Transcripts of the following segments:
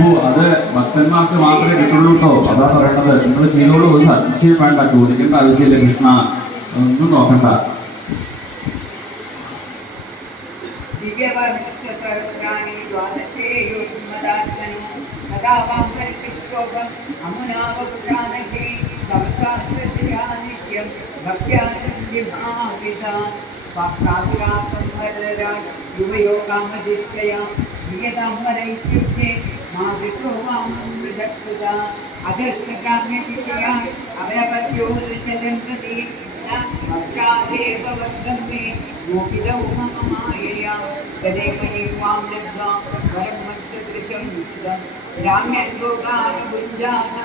അപ്പോ അത് ഭക്തന്മാർക്ക് മാത്രമേ കിട്ടുള്ളൂ കേട്ടോ അതാ പറയണത്. നിങ്ങൾ ചെയ്തോളൂ. ഒരു സംശയം വേണ്ട. ചോദിക്കേണ്ട ആവശ്യമില്ല കൃഷ്ണ. ഒന്നും നോക്കണ്ട. ദ്വാദശേയോന്മദാത്മനോ തഥാ अभिष्टकाम्यतिया अभयपत्योदचलन्ति भक्तादेववन्दन्ति मोहितौ मम? मायया तदेमयि त्वां लब्ध्वा वरं मत्सदृशं मुदितं राम्यन्दोगानुगुञ्जाना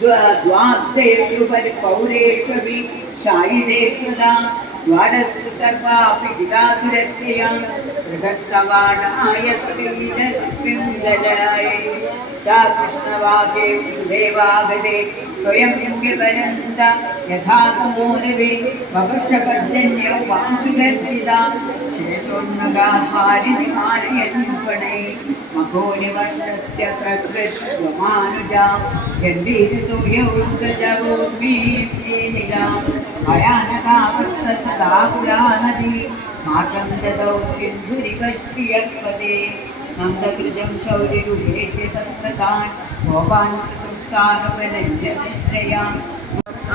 द्वास्तेष्वपौरेष्वपि शायिदेष्वदा द्वारस्तु सर्वापि गिदादुरत्ययां बृहत्तवाणाय स्कन्दलाय सा कृष्णवागे देवागदे स्वयं युग्यपरन्ता യഥാകുമോരവേ വപശപജന്യ വാസുഗർജിത ശേഷോന്നകാരിമാനയന്യുപണേ ഭയാനകാവർത്തശതാകുലാനദി മാർഗം ദദൗ സിന്ധുരിവശ്രിയർപ്പതേ നന്ദകൃജം ചൗരിരുഭേദ്യ തത്ര താൻ ഗോപാൻ കൃതം കാരവനന്യനിദ്രയാം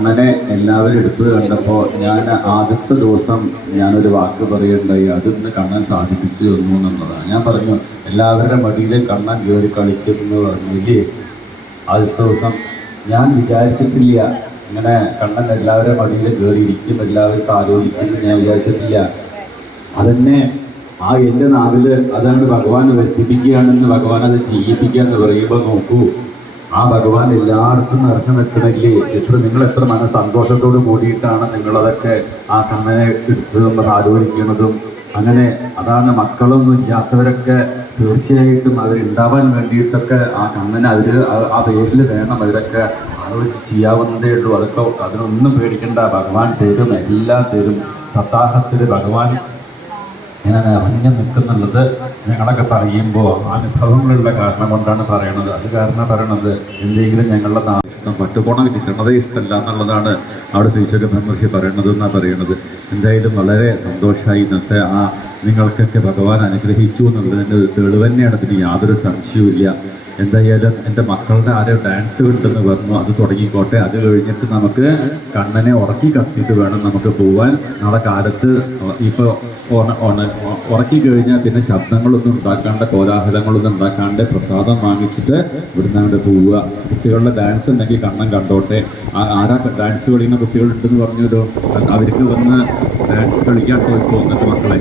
കണ്ണനെ എല്ലാവരും എടുത്തു കണ്ടപ്പോൾ ഞാൻ ആദ്യത്തെ ദിവസം ഞാനൊരു വാക്ക് പറയുണ്ടായി അതിന്ന് കണ്ണൻ സാധിപ്പിച്ചു തന്നു എന്നുള്ളതാണ്. ഞാൻ പറഞ്ഞു എല്ലാവരുടെ മടിയിലെ കണ്ണൻ കയറി കളിക്കുന്നു പറഞ്ഞു. ആദ്യത്തെ ദിവസം ഞാൻ വിചാരിച്ചിട്ടില്ല ഇങ്ങനെ കണ്ണൻ എല്ലാവരുടെ മടിയിൽ കയറി ഇരിക്കും എല്ലാവർക്കും ആലോചിക്കും ഞാൻ വിചാരിച്ചിട്ടില്ല. അതെന്നെ ആ എന്റെ നാവിൽ അതാണ് ഭഗവാൻ വർദ്ധിപ്പിക്കുകയാണെന്ന് ഭഗവാൻ അത് ചെയ്യിപ്പിക്കുക എന്ന് പറയുമ്പോൾ നോക്കൂ ആ ഭഗവാൻ എല്ലായിടത്തും നിറഞ്ഞു നിൽക്കണില്ലേ എത്ര നിങ്ങൾ എത്ര മന സന്തോഷത്തോട് കൂടിയിട്ടാണ് നിങ്ങളതൊക്കെ ആ കണ്ണനെ എടുത്തതും ആലോചിക്കുന്നതും. അങ്ങനെ അതാണ് മക്കളൊന്നും ഇല്ലാത്തവരൊക്കെ തീർച്ചയായിട്ടും അവരുണ്ടാവാൻ വേണ്ടിയിട്ടൊക്കെ ആ കണ്ണനെ അവർ ആ പേരിൽ വേണം അവരൊക്കെ ആലോചിച്ച് ചെയ്യാവുന്നതേ ഉള്ളൂ. അതൊക്കെ അതിനൊന്നും പേടിക്കണ്ട. ഭഗവാൻ തരും എല്ലാം തരും. സപ്താഹത്തിൽ ഭഗവാൻ ഇങ്ങനെ നിറഞ്ഞു നിൽക്കുന്നുള്ളത് ഞങ്ങളൊക്കെ പറയുമ്പോൾ അനുഭവങ്ങളുള്ള കാരണം കൊണ്ടാണ് പറയണത്. അത് കാരണം പറയണത് എന്തെങ്കിലും ഞങ്ങളുടെ നാശം പട്ടുപോണം കിട്ടണതേ ഇഷ്ടമല്ല എന്നുള്ളതാണ് അവിടെ ശ്രീശൈല മഹർഷി പറയണത് എന്നാണ് പറയണത്. എന്തായാലും വളരെ സന്തോഷമായി ഇന്നത്തെ ആ നിങ്ങൾക്കൊക്കെ ഭഗവാൻ അനുഗ്രഹിച്ചു എന്നുള്ളതിന്റെ തെളിവ് തന്നെയാണ്. അതിന് യാതൊരു സംശയവുമില്ല. എന്തായാലും എന്റെ മക്കളുടെ ആരോ ഡാൻസ് കിട്ടുന്നു പറഞ്ഞു. അത് തുടങ്ങിക്കോട്ടെ. അത് കഴിഞ്ഞിട്ട് നമുക്ക് കണ്ണനെ ഉറക്കി കത്തിയിട്ട് വേണം നമുക്ക് പോവാൻ. നാളെ കാലത്ത് ഇപ്പോൾ ഉറക്കി കഴിഞ്ഞാൽ പിന്നെ ശബ്ദങ്ങളൊന്നും ഉണ്ടാക്കാണ്ട് കോലാഹലങ്ങളൊന്നും ഉണ്ടാക്കാണ്ട് പ്രസാദം വാങ്ങിച്ചിട്ട് ഇവിടുന്ന് അങ്ങോട്ട് പോവുക. കുട്ടികളുടെ ഡാൻസ് ഉണ്ടെങ്കിൽ കണ്ണൻ കണ്ടോട്ടെ. ആരാ ഡാൻസ് കളിക്കുന്ന കുട്ടികളുണ്ടെന്ന് പറഞ്ഞല്ലോ അവർക്ക് വന്ന് ഡാൻസ് കളിക്കാൻ തോന്നിട്ട് മക്കളെ.